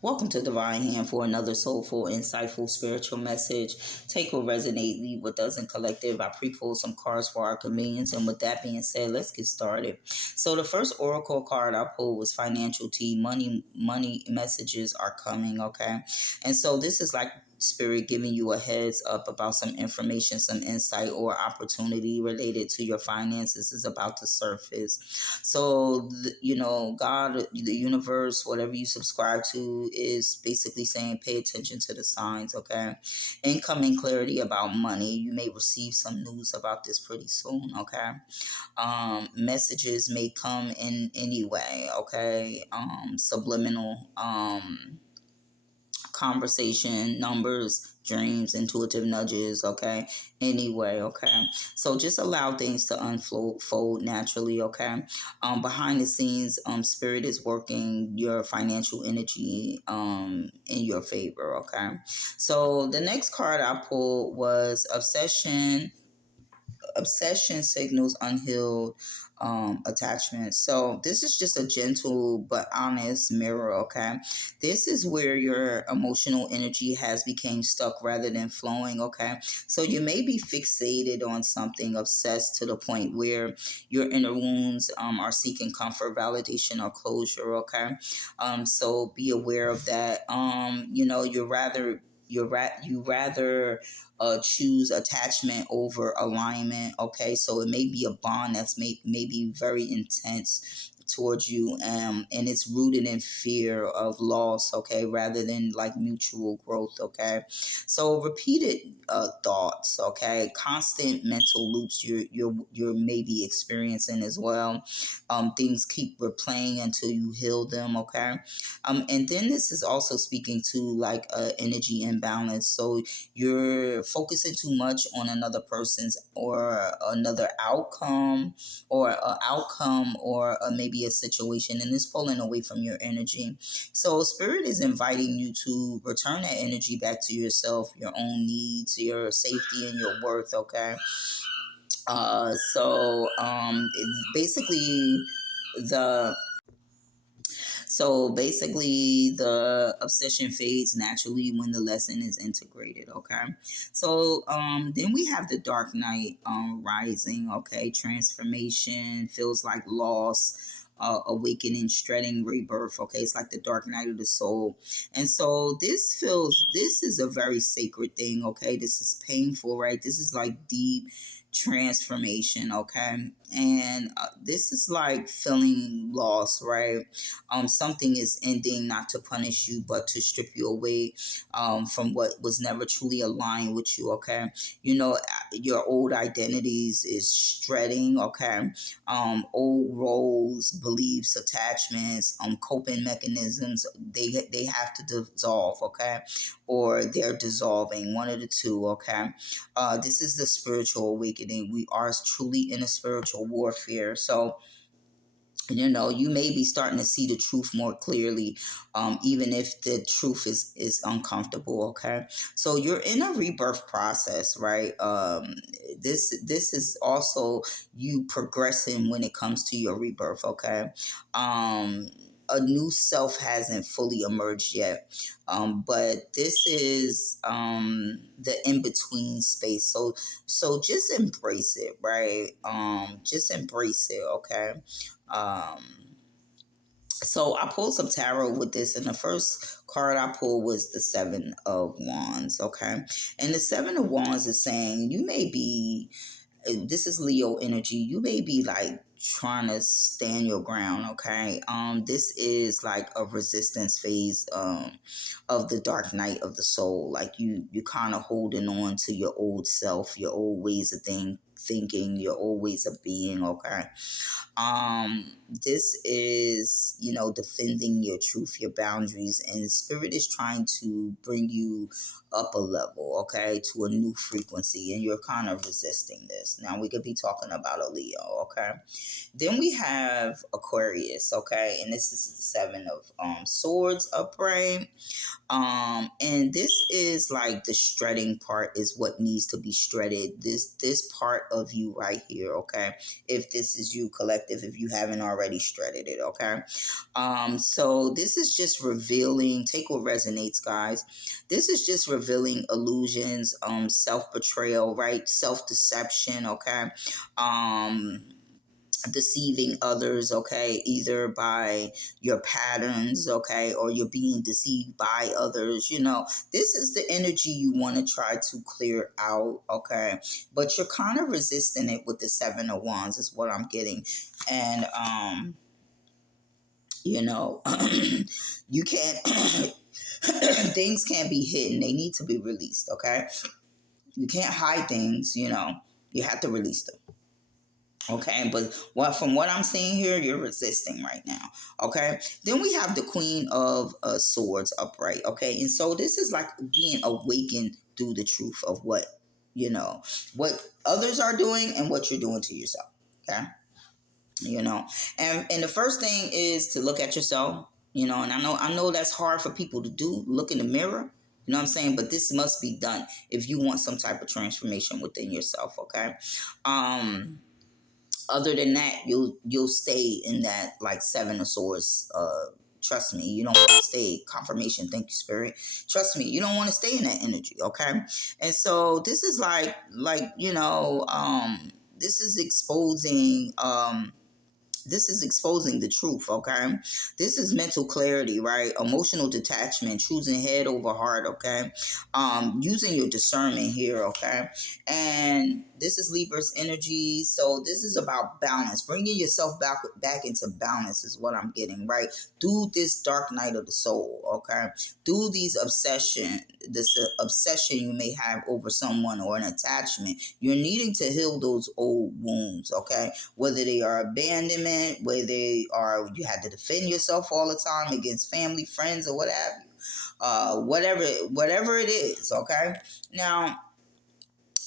Welcome to Divine Hand for another soulful, insightful, spiritual message. Take what resonate, leave what doesn't. Collective. I pre-pulled some cards for our convenience, and with that being said, let's get started. So the first oracle card I pulled was financial tea. Money messages are coming. Okay, and so this is like spirit giving you a heads up about some information, some insight or opportunity related to your finances is about to surface. So, God, the universe, whatever you subscribe to, is basically saying pay attention to the signs, okay? Incoming clarity about money. You may receive some news about this pretty soon, okay? Messages may come in anyway, okay? Subliminal. Conversation, numbers, dreams, intuitive nudges, okay? Anyway, okay? So just allow things to unfold naturally, okay? Behind the scenes, spirit is working your financial energy in your favor, okay? So the next card I pulled was obsession. Obsession signals unhealed attachment. So this is just a gentle but honest mirror, okay? This is where your emotional energy has become stuck rather than flowing, okay? So you may be fixated on something, obsessed to the point where your inner wounds are seeking comfort, validation, or closure, okay? So be aware of that. You rather choose attachment over alignment. Okay, so it may be a bond that's maybe very intense towards you, and it's rooted in fear of loss, okay, rather than like mutual growth, okay. So repeated thoughts, okay, constant mental loops you're maybe experiencing as well. Things keep replaying until you heal them, okay. And then this is also speaking to like energy imbalance. So you're focusing too much on another person's or another outcome or maybe a situation, and it's pulling away from your energy. So spirit is inviting you to return that energy back to yourself, your own needs, your safety, and your worth, okay. It's basically the the obsession fades naturally when the lesson is integrated, okay? So then we have the dark night rising, okay? Transformation feels like loss. Awakening, shredding, rebirth. Okay, it's like the dark night of the soul, and so this is a very sacred thing. Okay, this is painful, right? This is like deep transformation. Okay, and this is like feeling lost, right? Something is ending not to punish you, but to strip you away from what was never truly aligned with you, okay? Your old identities is shredding, okay? Old roles, beliefs, attachments, coping mechanisms, they have to dissolve, okay? Or they're dissolving, one of the two, okay? This is the spiritual awakening. We are truly in a spiritual warfare. So, you may be starting to see the truth more clearly, even if the truth is uncomfortable, okay. So you're in a rebirth process, right? This is also you progressing when it comes to your rebirth, okay. A new self hasn't fully emerged yet, but this is the in-between space. So just embrace it, right? Just embrace it, okay. um, so I pulled some tarot with this, and the first card I pulled was the Seven of Wands. Okay, and the Seven of Wands is saying you may be. This is Leo energy. You may be like trying to stand your ground. Okay, this is like a resistance phase of the dark night of the soul. Like you kind of holding on to your old self, your old ways of thinking, your old ways of being, okay. This is, defending your truth, your boundaries, and spirit is trying to bring you up a level, okay, to a new frequency, and you're kind of resisting this. Now we could be talking about a Leo, okay. Then we have Aquarius, okay, and this is the Seven of Swords upright. And this is like the shredding part is what needs to be shredded. This part of you right here, okay? If this is you, collective, if you haven't already shredded it, okay? So this is just revealing, take what resonates, guys. This is just revealing illusions, self-betrayal, right? Self-deception, okay? Um, deceiving others, okay, either by your patterns, okay, or you're being deceived by others. This is the energy you want to try to clear out, okay, but you're kind of resisting it with the Seven of Wands is what I'm getting. And you know you can't things can't be hidden, they need to be released, okay? You can't hide things, you have to release them. Okay, but from what I'm seeing here, you're resisting right now. Okay, then we have the Queen of Swords upright. Okay, and so this is like being awakened through the truth of what others are doing and what you're doing to yourself. Okay, and the first thing is to look at yourself. And I know that's hard for people to do. Look in the mirror. You know what I'm saying? But this must be done if you want some type of transformation within yourself. Okay. Other than that, you'll stay in that like Seven of Swords. Trust me, you don't want to stay. Confirmation, thank you, Spirit. Trust me, you don't want to stay in that energy, okay? And so this is this is exposing the truth, okay? This is mental clarity, right? Emotional detachment, choosing head over heart, okay? Using your discernment here, okay? And this is Libra's energy. So this is about balance, bringing yourself back into balance is what I'm getting, right? Through this dark night of the soul, okay? Through this obsession you may have over someone or an attachment, you're needing to heal those old wounds, okay? Whether they are abandonment, whether they are you had to defend yourself all the time against family, friends, or what have you. Whatever it is, okay? Now,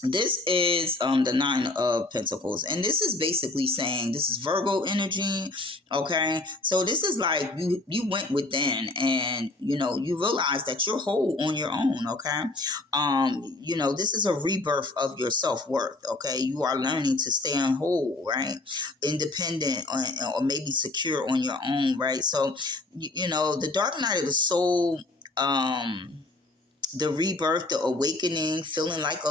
this is the Nine of Pentacles, and this is basically saying this is Virgo energy, okay? So this is like you went within, and you realize that you're whole on your own, okay? This is a rebirth of your self-worth, okay? You are learning to stand whole, right? Independent, or maybe secure on your own, right? So the Dark Night of the Soul, the rebirth, the awakening, feeling like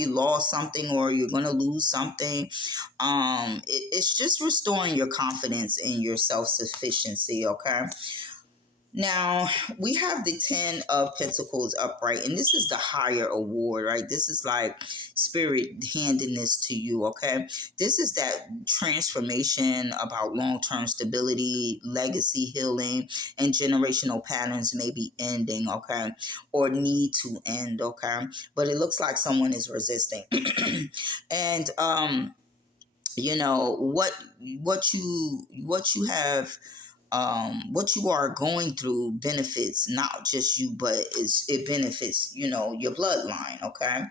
you lost something or you're gonna lose something. It's just restoring your confidence in your self-sufficiency, okay? Now, we have the Ten of Pentacles upright, and this is the higher award, right? This is like spirit handing this to you, okay? This is that transformation about long-term stability, legacy healing, and generational patterns may be ending, okay? Or need to end, okay? But it looks like someone is resisting. And, what you have, what you are going through benefits not just you, but it benefits your bloodline, okay?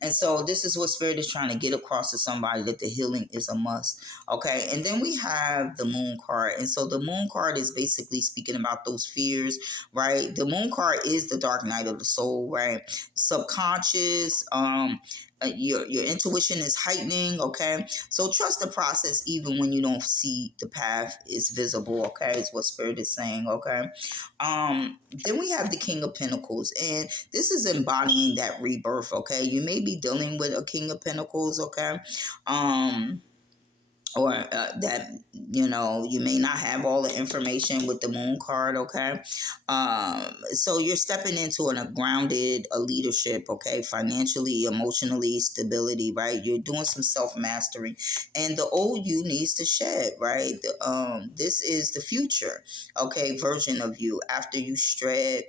And so this is what Spirit is trying to get across to somebody, that the healing is a must, okay? And then we have the Moon card, and so the Moon card is basically speaking about those fears, right? The Moon card is the dark night of the soul, right? Subconscious, your intuition is heightening, okay? So trust the process even when you don't see the path is visible, okay? Is what Spirit is saying, okay? Then we have the King of Pentacles, and this is embodying that rebirth, okay? You may be dealing with a King of Pentacles, okay? Or that you may not have all the information with the Moon card, okay? So you're stepping into a grounded leadership, okay? Financially, emotionally, stability, right? You're doing some self-mastery, and the old you needs to shed, right? This is the future, okay, version of you after you shred.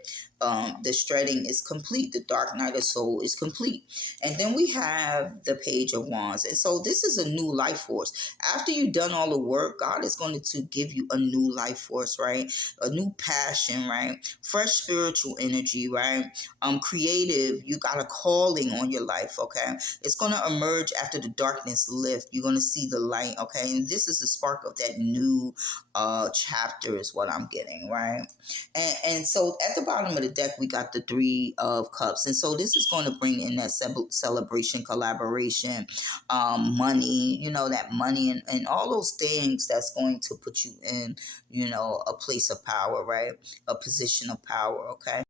The shredding is complete. The Dark Night of Soul is complete. And then we have the Page of Wands. And so this is a new life force. After you've done all the work, God is going to give you a new life force, right? A new passion, right? Fresh spiritual energy, right? Creative. You got a calling on your life, okay? It's going to emerge after the darkness lifts. You're going to see the light, okay? And this is the spark of that new chapter is what I'm getting, right? And so at the bottom of the deck, we got the Three of Cups. And so this is going to bring in that celebration, collaboration, money, that money and all those things that's going to put you in, a place of power, right? A position of power, okay?